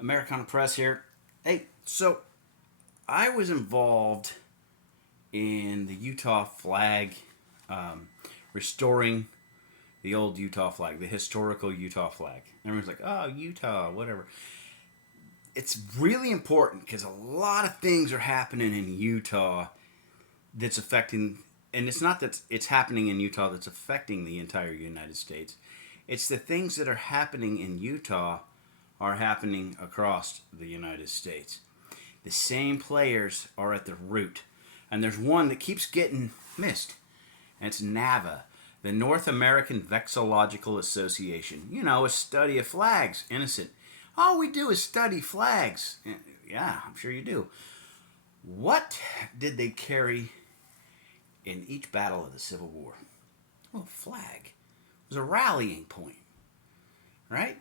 Americana Press here. Hey, so I was involved in the Utah flag, um, restoring the old Utah flag, the historical Utah flag. Everyone's like, oh, Utah, whatever. It's really important because a lot of things are happening in Utah that's affecting, and it's not that it's happening in Utah that's affecting the entire United States. It's the things that are happening in Utah are happening across the United States. The same players are at the root. And there's one that keeps getting missed. And it's NAVA, the North American Vexillological Association. You know, a study of flags. Innocent. All we do is study flags. Yeah, I'm sure you do. What did they carry in each battle of the Civil War? Well, a flag. It was a rallying point, right?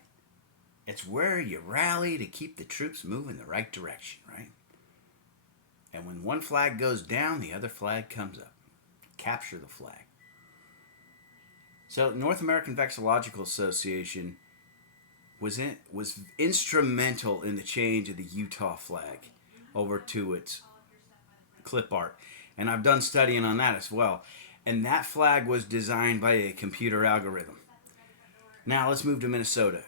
It's where you rally to keep the troops moving the right direction, right? And when one flag goes down, the other flag comes up. Capture the flag. So, North American Vexillological Association was instrumental in the change of the Utah flag over to its clip art. And I've done studying on that as well. And that flag was designed by a computer algorithm. Now, let's move to Minnesota.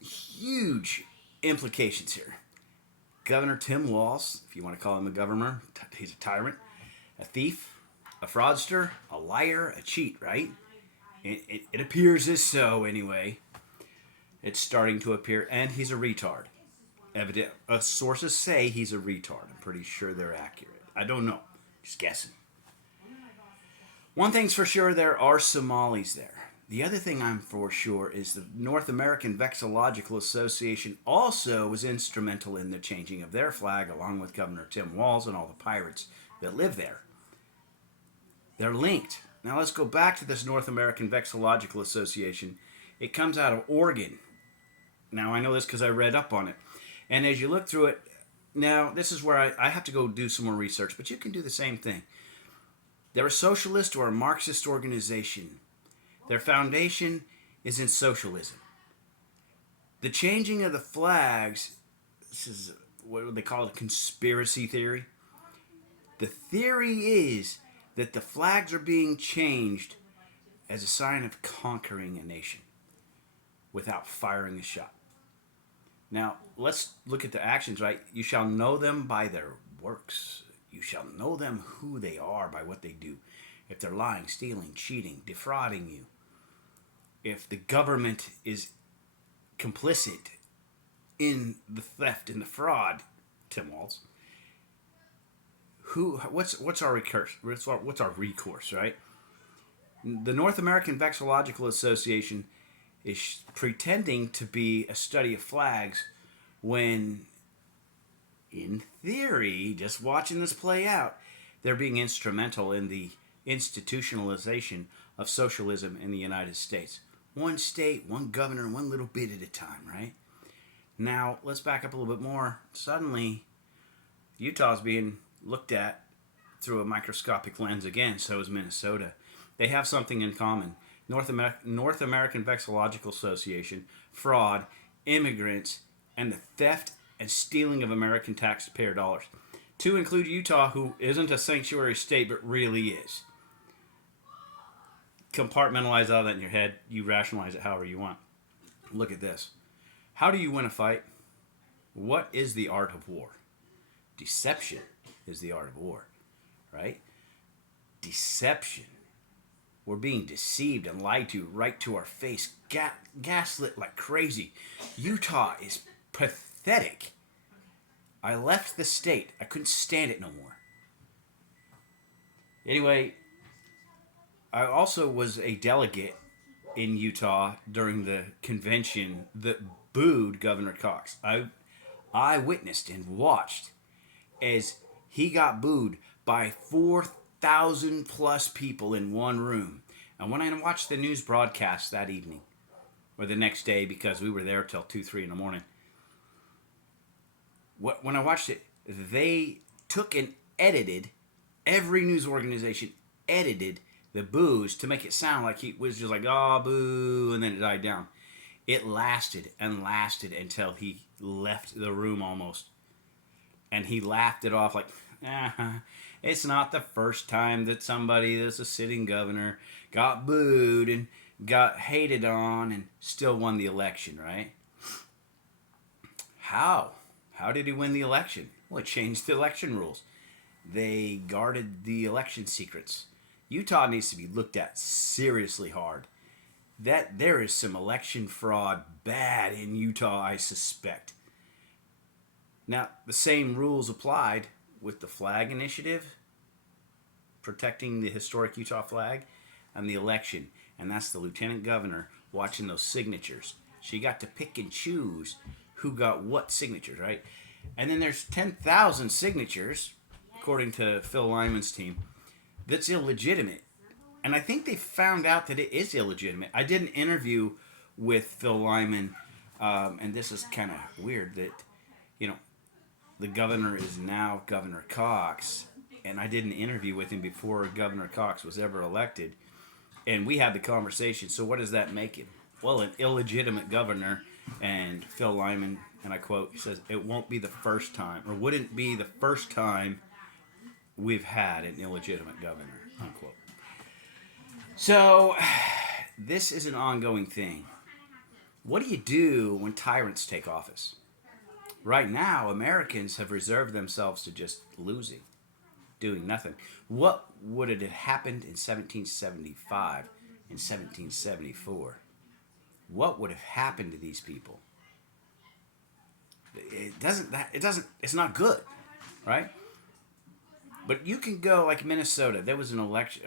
Huge implications here. Governor Tim Walz, if you want to call him a governor, he's a tyrant, a thief, a fraudster, a liar, a cheat, right? It appears as so, anyway. It's starting to appear, and he's a retard. Sources say he's a retard. I'm pretty sure they're accurate. I don't know. Just guessing. One thing's for sure, there are Somalis there. The other thing I'm for sure is the North American Vexillological Association also was instrumental in the changing of their flag, along with Governor Tim Walz and all the pirates that live there. They're linked. Now let's go back to this North American Vexillological Association. It comes out of Oregon. Now I know this because I read up on it. And as you look through it, now this is where I have to go do some more research, but you can do the same thing. They're a socialist or a Marxist organization. Their foundation is in socialism. The changing of the flags, this is what they call it, a conspiracy theory. The theory is that the flags are being changed as a sign of conquering a nation without firing a shot. Now, let's look at the actions, right? You shall know them by their works. You shall know them who they are by what they do. If they're lying, stealing, cheating, defrauding you, if the government is complicit in the theft and the fraud, Tim Walz, what's our recourse? What's our recourse, right? The North American Vexillological Association is pretending to be a study of flags when, in theory, just watching this play out, they're being instrumental in the institutionalization of socialism in the United States. One state, one governor, one little bit at a time, right? Now, let's back up a little bit more. Suddenly, Utah's being looked at through a microscopic lens again, so is Minnesota. They have something in common. North American Vexillological Association, fraud, immigrants, and the theft and stealing of American taxpayer dollars. To include Utah, who isn't a sanctuary state, but really is. Compartmentalize all that in your head. You rationalize it however you want. Look at this. How do you win a fight? What is the art of war? Deception is the art of war, right? Deception. We're being deceived and lied to right to our face. Gaslit like crazy. Utah is pathetic. I left the state. I couldn't stand it no more. Anyway, I also was a delegate in Utah during the convention that booed Governor Cox. I witnessed and watched as he got booed by 4,000 plus people in one room. And when I watched the news broadcast that evening, or the next day, because we were there till 2, 3 in the morning, when I watched it, they took and edited, every news organization edited the boos to make it sound like he was just like, oh, boo, and then it died down. It lasted and lasted until he left the room almost. And he laughed it off like, it's not the first time that somebody that's a sitting governor got booed and got hated on and still won the election, right? How? How did he win the election? Well, it changed the election rules. They guarded the election secrets. Utah needs to be looked at seriously hard. That there is some election fraud bad in Utah, I suspect. Now, the same rules applied with the flag initiative, protecting the historic Utah flag, and the election. And that's the lieutenant governor watching those signatures. She got to pick and choose who got what signatures, right? And then there's 10,000 signatures, according to Phil Lyman's team, that's illegitimate. And I think they found out that it is illegitimate. I did an interview with Phil Lyman, and this is kind of weird that, the governor is now Governor Cox, and I did an interview with him before Governor Cox was ever elected, and we had the conversation. So what does that make him? Well, an illegitimate governor, and Phil Lyman, and I quote, he says, it won't be the first time, or wouldn't be the first time we've had an illegitimate governor, unquote. So, this is an ongoing thing. What do you do when tyrants take office? Right now, Americans have reserved themselves to just losing, doing nothing. What would have happened in 1775, in 1774? What would have happened to these people? It's not good, right? But you can go like Minnesota. There was an election,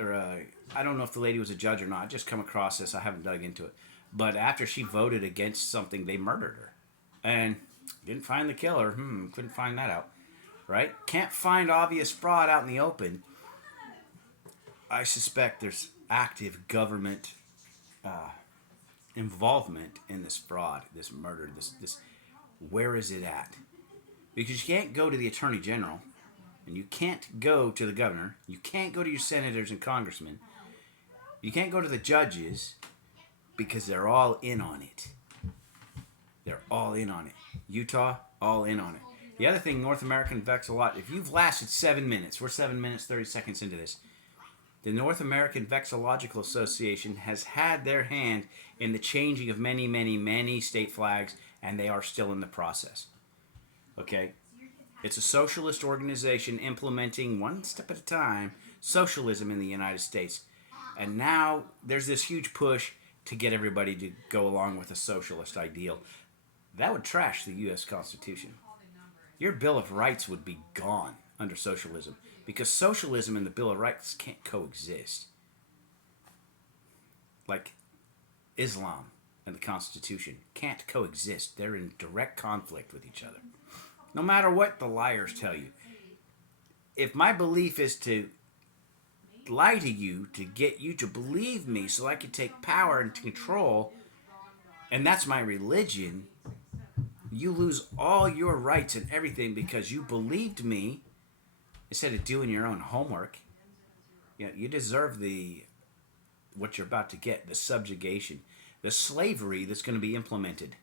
I don't know if the lady was a judge or not. I just come across this. I haven't dug into it. But after she voted against something, they murdered her. And didn't find the killer. Couldn't find that out. Right? Can't find obvious fraud out in the open. I suspect there's active government involvement in this fraud, this murder, this. Where is it at? Because you can't go to the Attorney General, and you can't go to the governor, you can't go to your senators and congressmen, you can't go to the judges, because they're all in on it. They're all in on it. Utah, all in on it. The other thing North American vex a lot, if you've lasted 7 minutes, we're 7 minutes, 30 seconds into this, the North American Vexillological Association has had their hand in the changing of many, many, many state flags, and they are still in the process. Okay? It's a socialist organization implementing, one step at a time, socialism in the United States. And now there's this huge push to get everybody to go along with a socialist ideal. That would trash the U.S. Constitution. Your Bill of Rights would be gone under socialism, because socialism and the Bill of Rights can't coexist. Like Islam and the Constitution can't coexist. They're in direct conflict with each other. No matter what the liars tell you. If my belief is to lie to you to get you to believe me so I can take power and control, and that's my religion, you lose all your rights and everything because you believed me instead of doing your own homework. You deserve what you're about to get, the subjugation, the slavery that's going to be implemented.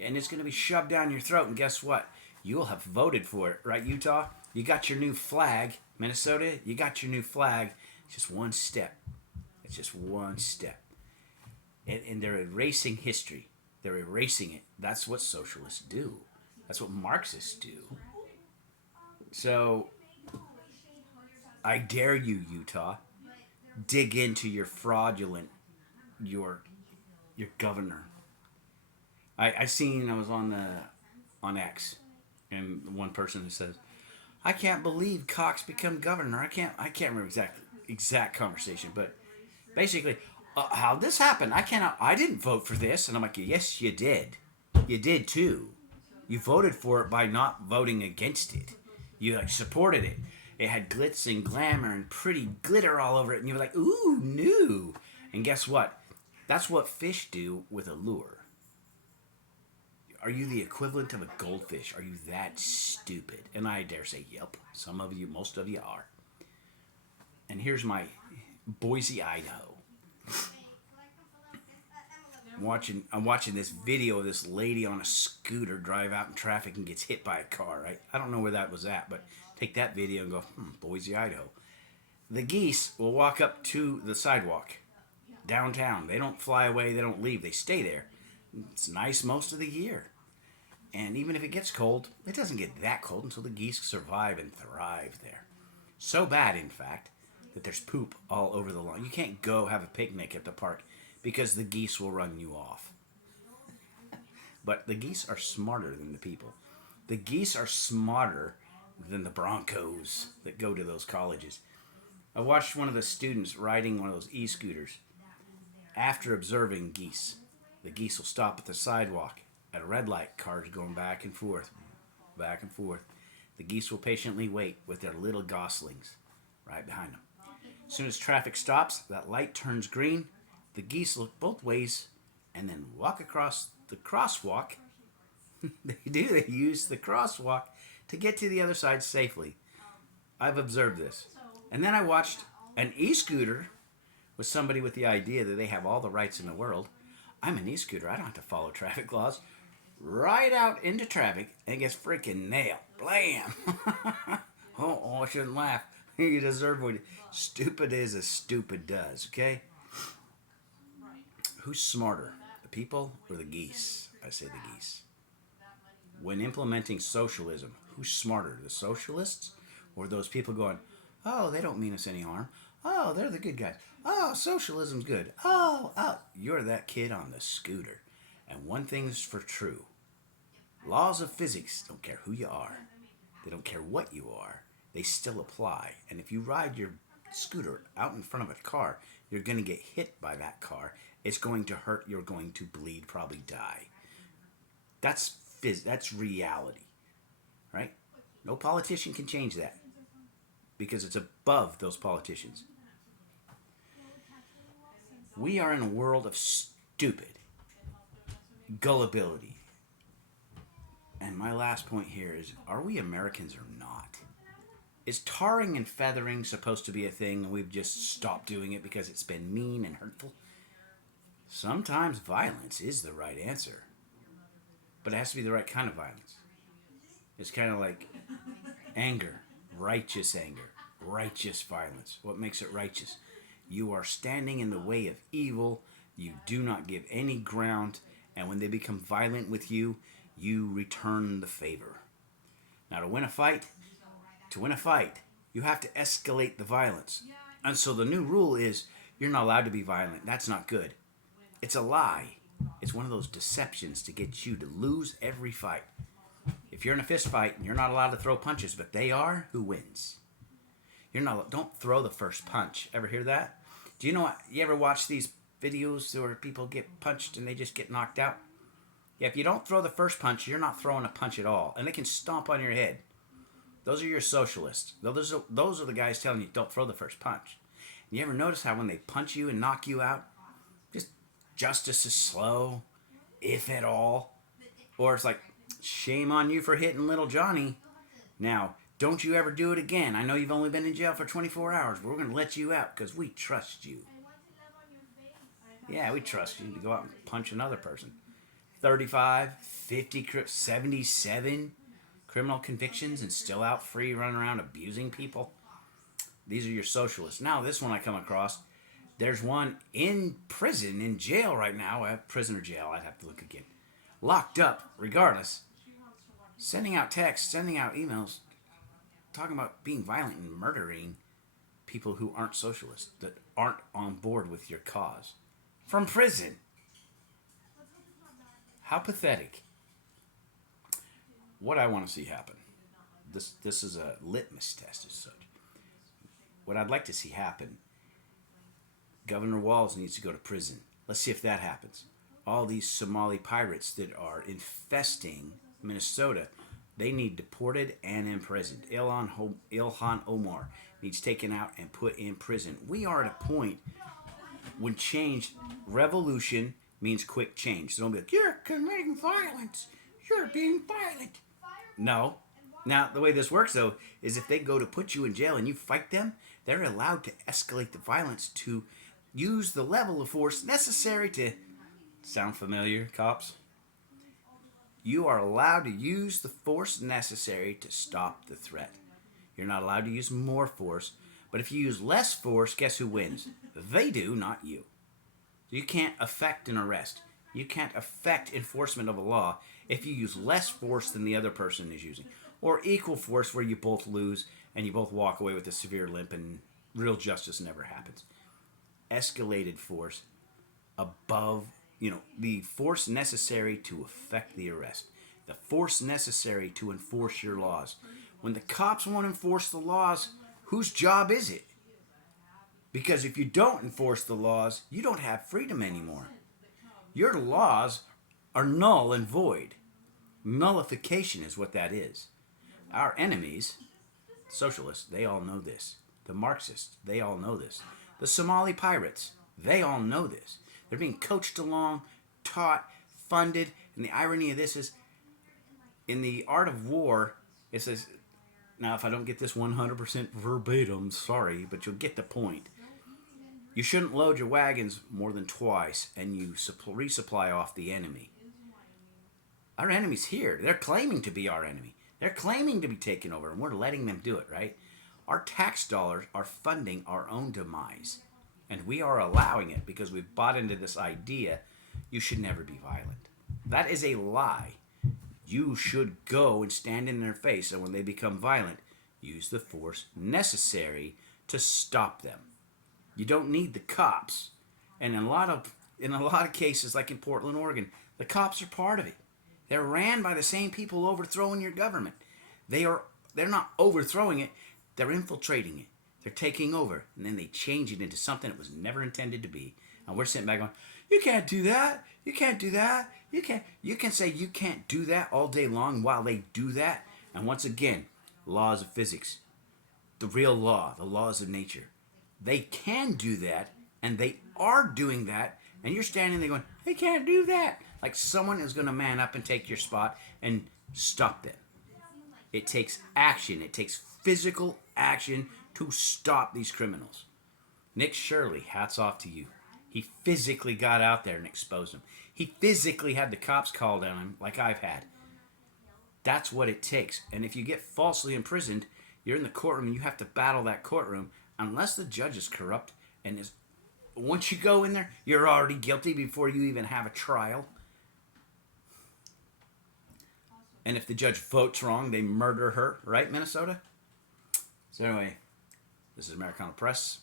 And it's going to be shoved down your throat, and guess what? You'll have voted for it, right, Utah? You got your new flag. Minnesota, you got your new flag. It's just one step. It's just one step. And they're erasing history. They're erasing it. That's what socialists do. That's what Marxists do. So, I dare you, Utah, dig into your fraudulent, your governor. I was on X, and one person who says, I can't believe Cox become governor. I can't remember exact conversation, but basically, how'd this happen? I didn't vote for this. And I'm like, yes, you did. You did too. You voted for it by not voting against it. You supported it. It had glitz and glamour and pretty glitter all over it, and you were like, ooh, new. And guess what? That's what fish do with a lure. Are you the equivalent of a goldfish? Are you that stupid? And I dare say, yep. Some of you, most of you are. And here's my Boise, Idaho. I'm watching this video of this lady on a scooter drive out in traffic and gets hit by a car, right? I don't know where that was at, but take that video and go, Boise, Idaho. The geese will walk up to the sidewalk downtown. They don't fly away, they don't leave, they stay there. It's nice most of the year. And even if it gets cold, it doesn't get that cold until the geese survive and thrive there. So bad, in fact, that there's poop all over the lawn. You can't go have a picnic at the park because the geese will run you off. But the geese are smarter than the people. The geese are smarter than the Broncos that go to those colleges. I watched one of the students riding one of those e-scooters after observing geese. The geese will stop at the sidewalk. At a red light, cars going back and forth, back and forth. The geese will patiently wait with their little goslings right behind them. As soon as traffic stops, that light turns green. The geese look both ways and then walk across the crosswalk. They use the crosswalk to get to the other side safely. I've observed this. And then I watched an e-scooter with somebody with the idea that they have all the rights in the world. I'm an e-scooter. I don't have to follow traffic laws. Right out into traffic and gets freaking nailed. Blam! I shouldn't laugh. You deserve what stupid is as stupid does, okay? Who's smarter, the people or the geese? I say the geese. When implementing socialism, who's smarter, the socialists or those people going, oh, they don't mean us any harm. Oh, they're the good guys. Oh, socialism's good. Oh, you're that kid on the scooter. And one thing's for true. Laws of physics don't care who you are. They don't care what you are. They still apply. And if you ride your scooter out in front of a car, you're going to get hit by that car. It's going to hurt. You're going to bleed, probably die. That's reality, right? No politician can change that because it's above those politicians. We are in a world of stupid gullibility. And my last point here is, are we Americans or not? Is tarring and feathering supposed to be a thing and we've just stopped doing it because it's been mean and hurtful? Sometimes violence is the right answer. But it has to be the right kind of violence. It's kind of like anger, righteous violence. What makes it righteous? You are standing in the way of evil. You do not give any ground. And when they become violent with you, you return the favor. Now, to win a fight, you have to escalate the violence. And so the new rule is you're not allowed to be violent. That's not good. It's a lie. It's one of those deceptions to get you to lose every fight. If you're in a fist fight and you're not allowed to throw punches, but they are, who wins? Don't throw the first punch. Ever hear that? Do you know what? You ever watch these videos where people get punched and they just get knocked out? Yeah, if you don't throw the first punch, you're not throwing a punch at all. And they can stomp on your head. Those are your socialists. Those are the guys telling you, don't throw the first punch. You ever notice how when they punch you and knock you out, justice is slow, if at all? Or it's like, shame on you for hitting little Johnny. Now, don't you ever do it again. I know you've only been in jail for 24 hours, but we're going to let you out because we trust you. Yeah, we trust you to go out and punch another person. 35, 50, 77 criminal convictions and still out free running around abusing people. These are your socialists. Now, this one I come across, there's one in prison, in jail right now, prisoner jail, I'd have to look again. Locked up, regardless. Sending out texts, sending out emails, talking about being violent and murdering people who aren't socialists, that aren't on board with your cause. From prison. How pathetic. What I want to see happen. This is a litmus test as such. What I'd like to see happen, Governor Walz needs to go to prison. Let's see if that happens. All these Somali pirates that are infesting Minnesota, they need deported and imprisoned. Ilhan Omar needs taken out and put in prison. We are at a point when revolution means quick change. So don't be like, you're committing violence. You're being violent. No. Now, the way this works, though, is if they go to put you in jail and you fight them, they're allowed to escalate the violence to use the level of force necessary to Sound familiar, cops? You are allowed to use the force necessary to stop the threat. You're not allowed to use more force, but if you use less force, guess who wins? They do, not you. You can't affect an arrest. You can't affect enforcement of a law if you use less force than the other person is using. Or equal force where you both lose and you both walk away with a severe limp and real justice never happens. Escalated force above, the force necessary to effect the arrest. The force necessary to enforce your laws. When the cops won't enforce the laws, whose job is it? Because if you don't enforce the laws, you don't have freedom anymore. Your laws are null and void. Nullification is what that is. Our enemies, socialists, they all know this. The Marxists, they all know this. The Somali pirates, they all know this. They're being coached along, taught, funded, and the irony of this is, in the art of war, it says, now if I don't get this 100% verbatim, sorry, but you'll get the point. You shouldn't load your wagons more than twice, and you resupply off the enemy. Our enemy's here. They're claiming to be our enemy. They're claiming to be taken over, and we're letting them do it, right? Our tax dollars are funding our own demise, and we are allowing it because we've bought into this idea you should never be violent. That is a lie. You should go and stand in their face, and when they become violent, use the force necessary to stop them. You don't need the cops. And in a lot of cases, like in Portland, Oregon, the cops are part of it. They're ran by the same people overthrowing your government. They're not overthrowing it, they're infiltrating it. They're taking over, and then they change it into something it was never intended to be. And we're sitting back going, you can't do that. You can't do that. You can say you can't do that all day long while they do that. And once again, laws of physics, the real law, the laws of nature. They can do that, and they are doing that, and you're standing there going, they can't do that. Like someone is going to man up and take your spot and stop them. It takes action. It takes physical action to stop these criminals. Nick Shirley, hats off to you. He physically got out there and exposed them. He physically had the cops called on him like I've had. That's what it takes. And if you get falsely imprisoned, you're in the courtroom and you have to battle that courtroom unless the judge is corrupt. And once you go in there, you're already guilty before you even have a trial. And if the judge votes wrong, they murder her. Right, Minnesota? So anyway, this is Americana Press.